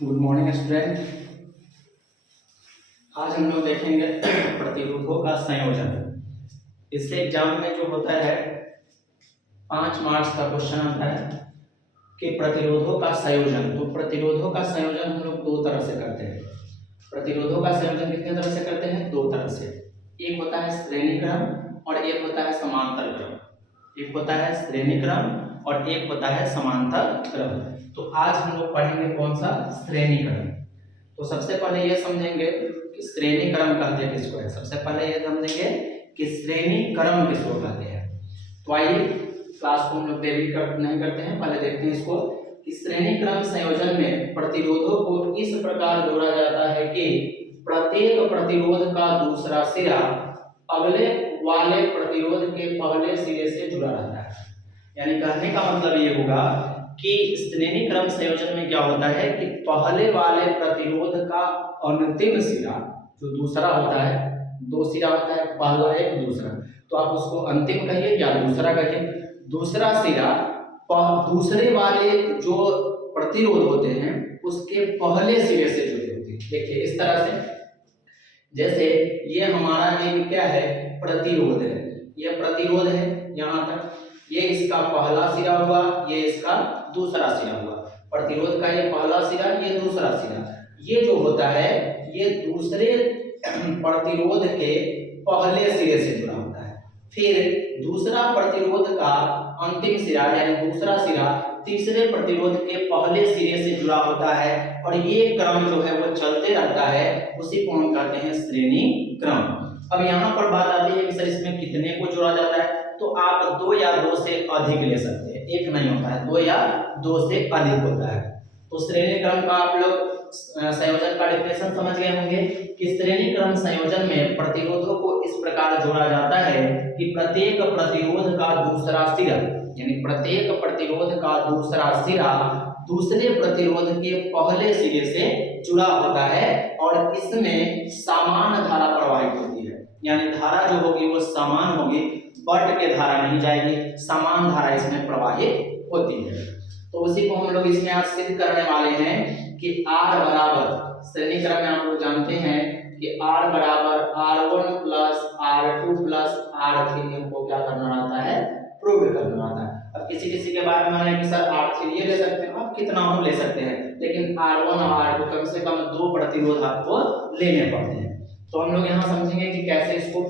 Good morning student. आज हम लोग देखेंगे प्रतिरोधों का संयोजन। इससे एग्जाम में जो होता है 5 मार्क्स का क्वेश्चन आता है कि प्रतिरोधों का संयोजन। तो प्रतिरोधों का संयोजन हम लोग 2 तरह से करते हैं। प्रतिरोधों का संयोजन कितने तरह से करते हैं? 2 तरह से। एक होता है श्रेणी क्रम और एक होता है समांतर क्रम। एक होता है श्रेणी क्रम और एक होता है समांतर क्रम। तो आज हम लोग पढ़ेंगे कौन सा? श्रेणी क्रम। तो सबसे पहले ये समझेंगे कि श्रेणी क्रम कहते हैं किसको है। सबसे पहले ये समझेंगे कि श्रेणी क्रम किसको कहते हैं। तो आइए क्लास को हम लोग देरी नहीं करते हैं, पहले देखते हैं इसको कि श्रेणी क्रम संयोजन में प्रतिरोधों को इस प्रकार जोड़ा जाता है कि प्रत्येक प्रतिरोध का दूसरा सिरा अगले वाले प्रतिरोध के पहले सिरे से जुड़ा रहता है। यानी कहने का मतलब ये होगा कि श्रेणी क्रम संयोजन में क्या होता है कि पहले वाले प्रतिरोध का अंतिम सिरा जो दूसरा होता है, 2 सिरा होता है, पहला एक दूसरा, तो आप उसको अंतिम कहिए या दूसरा कहिए। दूसरा सिरा दूसरे वाले जो प्रतिरोध होते हैं उसके पहले सिरे से जुड़े होते हैं। देखिए इस तरह से, जैसे ये हमारा एक क्या है? प्रतिरोध है। ये प्रतिरोध है यहाँ तक, ये इसका पहला सिरा हुआ, ये इसका दूसरा सिरा हुआ। प्रतिरोध का ये पहला सिरा, ये दूसरा सिरा। ये जो होता है ये दूसरे प्रतिरोध के पहले सिरे से जुड़ा होता है। फिर दूसरा प्रतिरोध का अंतिम सिरा यानी दूसरा सिरा तीसरे प्रतिरोध के पहले सिरे से जुड़ा होता है और ये क्रम जो है वो चलते रहता है। उसी को हम कहते हैं श्रेणी क्रम। अब यहाँ पर बात आती है कि सर इसमें कितने को जोड़ा जाता है? तो आप 2 या 2 से अधिक ले सकते हैं, एक नहीं होता है, 2 या 2 से अधिक होता है। तो श्रेणी क्रम का आप लोग संयोजन का डेफिनेशन समझ गए होंगे कि श्रेणी क्रम संयोजन में प्रतिरोधों को इस प्रकार जोड़ा जाता है कि प्रत्येक प्रतिरोध का दूसरा सिरा यानी प्रत्येक प्रतिरोध का दूसरा सिरा दूसरे प्रतिरोध के पहले सिरे से जुड़ा होता है और इसमें समान धारा प्रवाहित होती है। यानी धारा जो होगी वो समान होगी, बट के धारा नहीं जाएगी, समान धारा इसमें प्रवाहित होती है। तो उसी को हम लोग इसमें आज सिद्ध करने वाले हैं कि R बराबर, श्रेणी क्रम में आप लोग जानते हैं कि R बराबर R1 plus R2 plus R3 हमको क्या करना रहता है? प्रूव करना रहता है। अब किसी किसी के बारे में है कि सर R3 ये ले सकते हैं, आप कितना हम ले सकते हैं, लेकिन R1 और R2 कम से कम 2 प्रतिरोध आपको लेने पड़ते हैं। तो हम लोग यहाँ समझेंगे कि कैसे इसको।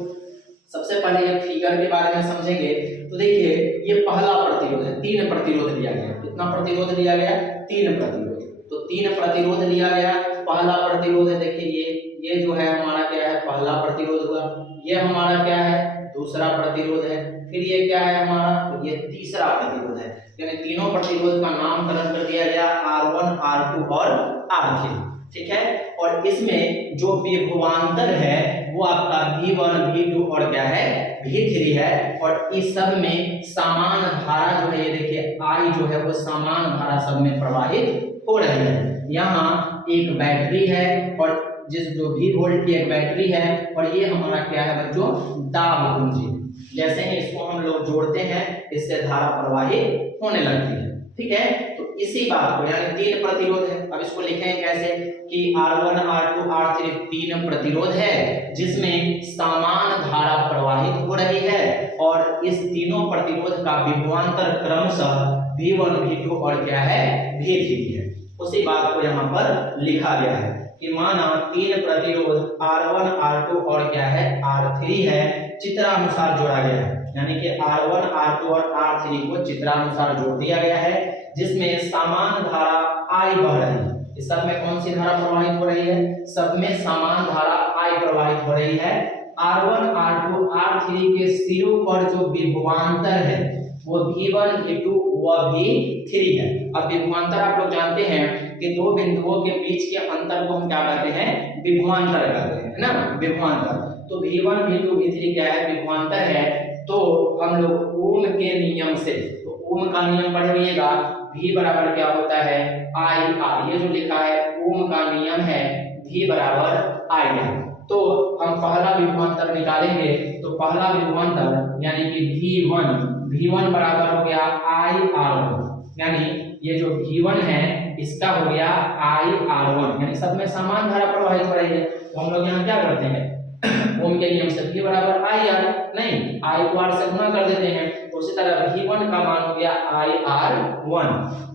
सबसे पहले ये फिगर के बारे में समझेंगे। तो देखिए ये पहला प्रतिरोध है, 3 प्रतिरोध लिया गया। कितना प्रतिरोध लिया गया? 3 प्रतिरोध। तो 3 प्रतिरोध लिया गया। पहला प्रतिरोध है, देखिए ये जो है हमारा क्या है? पहला प्रतिरोध हुआ। ये हमारा क्या है? दूसरा प्रतिरोध है। फिर ये क्या है हमारा? तो ये तीसरा प्रतिरोध है। यानी तीनों प्रतिरोध का नामकरण कर दिया गया R1, R2 और R3। ठीक है। और इसमें जो विभवांतर है वो आपका V1, V2 और क्या है? V3 है। और इस सब में समान धारा जो है, ये देखिए I जो है वो समान धारा सब में प्रवाहित हो रही है। यहाँ एक बैटरी है और जो V वोल्ट की एक बैटरी है और ये हमारा क्या है बच्चों? दाब कुंजी। जैसे ही इसको हम लोग जोड़ते हैं इससे धारा प्रवाहित होने लगती है। ठीक है। तो इसी बात को, यानी 3 प्रतिरोध है। अब इसको लिखेंगे कैसे कि R1, R2, R3 3 प्रतिरोध है जिसमें समान धारा प्रवाहित हो रही है और इस तीनों प्रतिरोध का विभवांतर क्रमशः V1, V2 और क्या है? V3 है। उसी बात को यहाँ पर लिखा गया है कि माना 3 प्रतिरोध R1, R2 और क्या है? R3 है, चित्रानुसार जोड़ा गया है। यानी कि R1, R2 और R3 को चित्रानुसार जोड़ दिया गया है जिसमें समान धारा I बह रही है। इस सब में कौन सी धारा प्रवाहित हो रही है? सब में समान धारा I प्रवाहित हो रही है। R1, R2, R3 के सिरों पर जो विभवांतर है वो V1, V2 व V3 है। अब विभवांतर आप लोग जानते हैं कि 2 बिंदुओं के बीच के अंतर को हम क्या कहते हैं? विभवांतर कहते हैं, है ना? विभवांतर। तो V1, V2, V3 क्या है? विभवांतर है। तो हम लोग ओम के नियम से, तो ओम का नियम पढ़िएगा, V बराबर क्या होता है? IR। ये जो लिखा है ओम का नियम है, V बराबर IR। तो हम पहला विभवांतर निकालेंगे। तो पहला विभवांतर यानी कि V1 बराबर हो गया IR1। यानी ये जो V1 है इसका हो गया IR1, यानी सब में समान धारा प्रवाहित हो रही है। तो हम लोग यहाँ क्या करते हैं, ओम के नियम से V बराबर IR, नहीं I को R से गुणा कर देते हैं, तो उसी तरह V1 का मान हो गया IR1।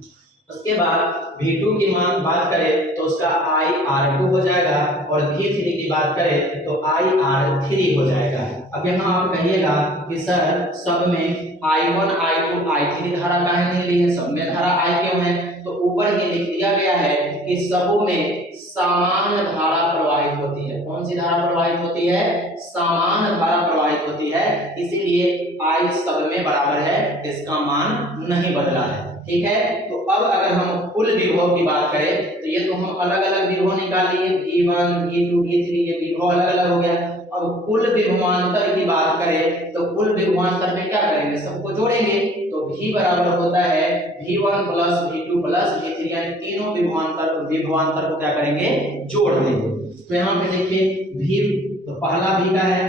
उसके बाद V2 की मान बात करें तो उसका IR2 हो जाएगा, और V3 की बात करें तो IR3 हो जाएगा। अब यहाँ आप कहिएगा कि सर सब में I1 I2 I3 धारा काहे नहीं ली है, सब में धारा I क्यों है? तो ऊपर ही लिख दिया गया है कि सबों में समान धारा प्रवाहित होती है। कौन सी धारा प्रवाहित होती है? समान धारा प्रवाहित होती है, इसीलिए I सब में बराबर है, इसका मान नहीं बदला है। ठीक है, तो अब अगर हम कुल विभव की बात करें तो ये तो हम अलग अलग विभव निकाल लिए, V1 V2 V3, ये विभव अलग अलग हो गया। अब कुल विभवांतर की बात करें तो कुल विभवांतर में क्या करेंगे, सबको जोड़ेंगे, तो V बराबर होता है V1 plus V2 plus V3, यानी तीनों विभवांतर को क्या करेंगे, जोड़ देंगे। तो यहाँ पे देखिए V, तो पहला V का है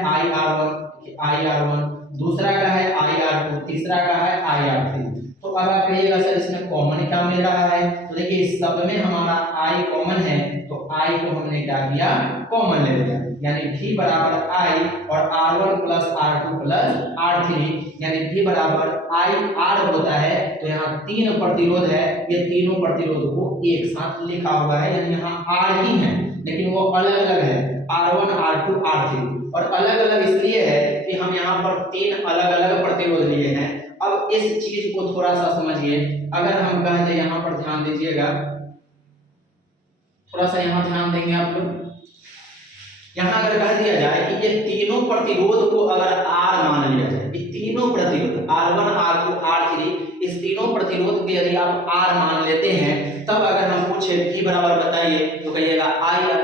IR1, दूसरा का है IR2, तीसरा का है IR3। तो अब आप कहिएगा सर इसमें कॉमन क्या मिल रहा है, तो देखिए इस सब में हमारा I कॉमन है, तो I को हमने क्या किया, कॉमन ले लिया, यानी V बराबर I और R1 plus R2 plus R3, यानी V बराबर IR होता है। तो यहाँ तीन प्रतिरोध है, ये तीनों प्रतिरोध को एक साथ लिखा हुआ है, यानी यहाँ R ही है लेकिन वो अलग अलग है, R1 R2 R3, और अलग अलग इसलिए है कि हम यहाँ पर तीन अलग अलग प्रतिरोध लिए हैं। अब इस चीज को थोड़ा सा समझिए, अगर हम कह दें, यहाँ पर ध्यान दीजिएगा, थोड़ा सा यहाँ ध्यान देंगे आप लोग, यहाँ अगर कह दिया जाए कि ये तीनों प्रतिरोध को अगर R मान लिया जाए, ये तीनों प्रतिरोध R1 R2 R3, इस तीनों प्रतिरोध के यदि आप R मान लेते हैं, तब अगर हम पूछे V बराबर बताइए तो कहिएगा IR।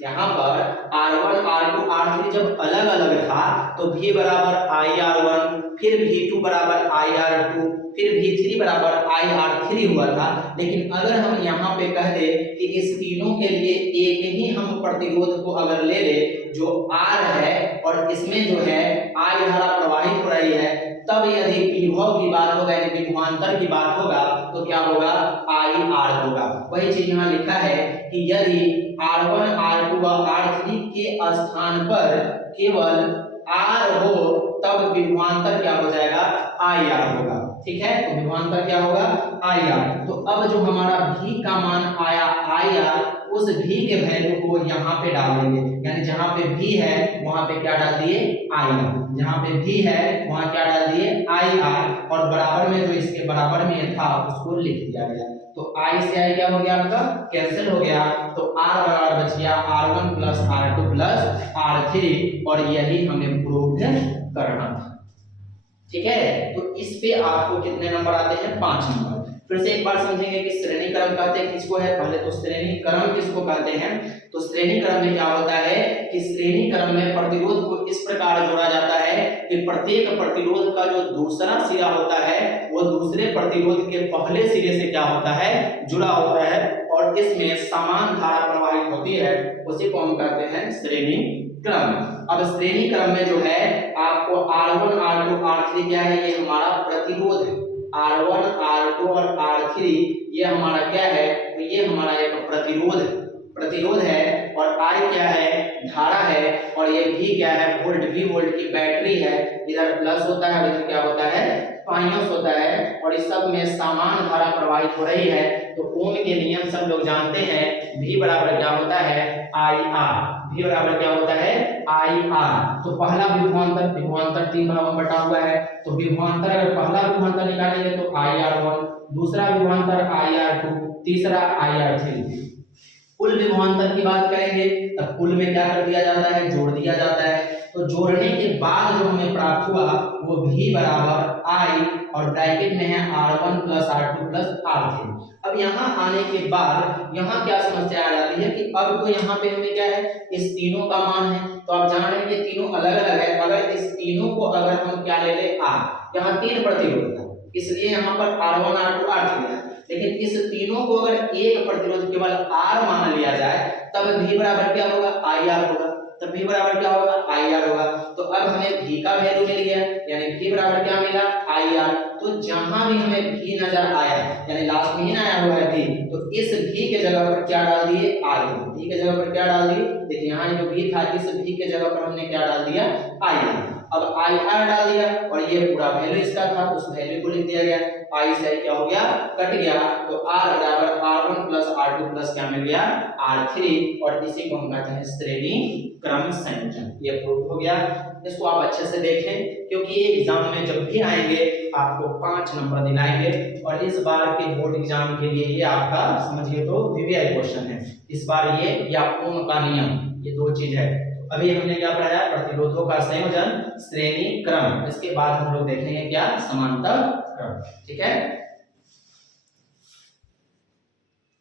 यहाँ पर R1 R2 R3 जब अलग अलग था तो V बराबर IR1, फिर V2 बराबर IR2, फिर V3 बराबर IR3 हुआ था। लेकिन अगर हम यहाँ पे कह दे कि इस तीनों के लिए एक ही हम प्रतिरोध को अगर ले ले जो R है, और इसमें जो है I धारा प्रवाहित हो रही है, तब यदि विभव की बात होगा, यानी विभवांतर की बात होगा, तो क्या होगा, IR होगा। वही चीज यहाँ लिखा है कि यदि R1 R2 व R3 के स्थान पर केवल R हो तब विभवांतर क्या हो जाएगा, IR होगा। ठीक है, तो विभवांतर क्या होगा, IR। तो अब जो हमारा V का मान आया IR, उस V के वैल्यू को यहाँ पे डाल देंगे, यानी जहाँ पे V है वहां पे क्या डाल दिए, IR, जहाँ पे V है वहां क्या डाल दिए, IR, और बराबर में जो इसके बराबर में था उसको लिख दिया गया। तो I से I क्या हो गया, आपका कैंसिल हो गया, तो R बराबर बच गया R1 plus R2 plus R3, और यही हमें प्रूव करना था। ठीक है, तो इस पे आपको कितने नंबर आते हैं, 5 नंबर। फिर से एक बार समझेंगे कि श्रेणी क्रम कहते हैं किसको है। पहले तो श्रेणी क्रम किसको कहते हैं, तो श्रेणी क्रम में क्या होता है कि श्रेणी क्रम में प्रतिरोध को इस प्रकार जोड़ा जाता है कि प्रत्येक प्रतिरोध का जो दूसरा सिरा होता है वो दूसरे प्रतिरोध के पहले सिरे से क्या होता है, जुड़ा होता है, और इसमें समान धारा प्रवाहित होती है, उसी को हम कहते हैं श्रेणी क्रम। अब श्रेणी क्रम में जो है आपको R1 R2 R3 क्या है, ये हमारा प्रतिरोध है, R1 R2 और R3 ये हमारा क्या है, तो ये हमारा एक प्रतिरोध है, और I क्या है, धारा है, और ये V क्या है, वोल्ट, V वोल्ट की बैटरी है, इधर प्लस होता है, इधर क्या होता है, माइनस होता है, और इस सब में समान धारा प्रवाहित हो रही है। तो ओम के नियम सब लोग जानते हैं, V बराबर क्या होता है, IR, V बराबर क्या होता है, IR। तो पहला विभवांतर 3 भागों में बटा हुआ है, तो विभवांतर अगर पहला विभवांतर निकालेंगे तो IR1, दूसरा विभवांतर IR2, तीसरा IR3। कुल विभवांतर की बात करेंगे तब कुल में क्या कर दिया जाता है, जोड़ दिया जाता है। तो जोड़ने के बाद जो हमें प्राप्त हुआ वो V बराबर I, और ब्रैकेट में है R1 plus R2 plus R3। अब यहाँ आने के बाद यहाँ क्या समस्या आ जाती है कि अब तो यहाँ पे हमें क्या है, इस तीनों का मान है, तो आप जान रहे हैं कि तीनों अलग अलग है, अगर इस तीनों को अगर हम क्या ले ले R, यहाँ 3 प्रतिरोध था इसलिए यहाँ पर R1 R2 R3 है, लेकिन इस तीनों को अगर एक प्रतिरोध केवल R मान लिया जाए तब V बराबर क्या होगा, IR होगा, तब V बराबर क्या होगा, IR होगा। तो अब हमें V का वैल्यू मिल गया, यानी V बराबर क्या मिला, IR। तो जहां भी हमें भी नजर आया, यानी लास्ट में ही आया हुआ है भी, तो इस भी के जगह पर क्या डाल दिए, आर। भी के जगह पर क्या डाल दिए, देखिए यहाँ जो भी था इस भी के जगह पर हमने क्या डाल दिया, आई। अब आई आर डाल दिया और ये पूरा वैल्यू इसका था, उस वैल्यू को लिख दिया गया। आई से क्या हो गया, कट गया, तो आर बराबर r1 प्लस r2 प्लस क्या मिल गया, r3, और इसी को हम कहते हैं श्रेणी क्रम संयोजन। ये प्रूव हो गया। इसको आप अच्छे से देखें क्योंकि ये एग्जाम में जब भी आएंगे आपको 5 नंबर दिलाएंगे, और इस बार के बोर्ड एग्जाम के लिए ये आपका समझिए तो वीवीआई क्वेश्चन है इस बार ये, या ओम का नियम, ये दो चीज है। अभी हमने क्या पढ़ाया, प्रतिरोधों का संयोजन, श्रेणी क्रम, इसके बाद हम लोग देखेंगे क्या, समांतर क्रम। ठीक है।